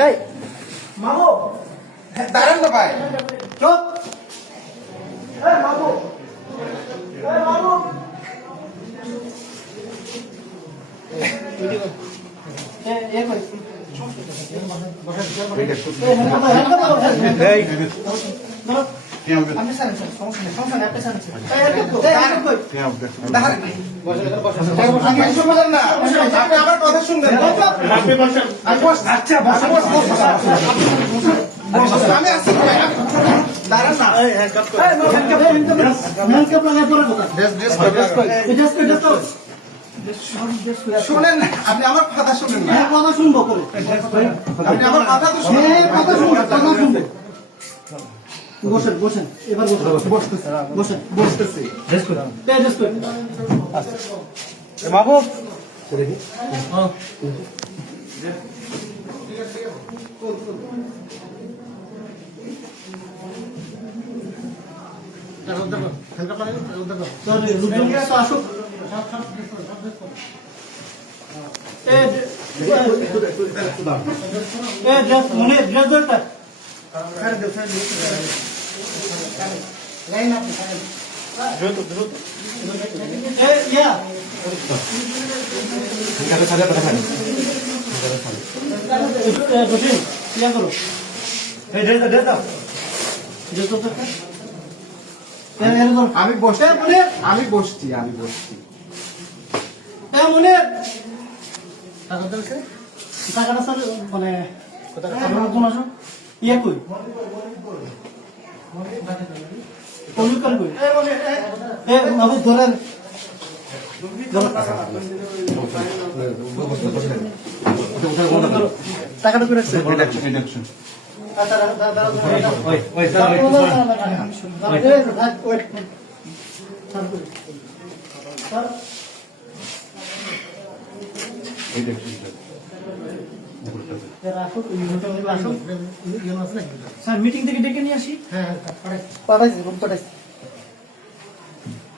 এই মামু দাঁড়ান না ভাই। চুপ এই মামু এই মামু এই কই আপনি স্যার সমস্যা নেই আপনি স্যার আপনি আমার কথা শুনবেন। আমি আসছি ভাই, দাঁড়ান না। শোনেন না, আপনি আমার কথা শুনেন না। কথা শুনবো করে আপনি আমার কথা তো শুনেন। কথা শুনবো বসেন বসেন এবার বসেন বসতেছি। মাহবুব আসুক মনে ড্রেস দরকার আমি বসছি, আমি বসছি। মনে টাকাটা স্যার মানে কোন আসো ইয়ে কই কমিউনিকেট কই এ বাবু ধরেন টাকাটা করে রাখছে স্যার মিটিং থেকে ডেকে নিয়ে আসি। হ্যাঁ পাঠাইছি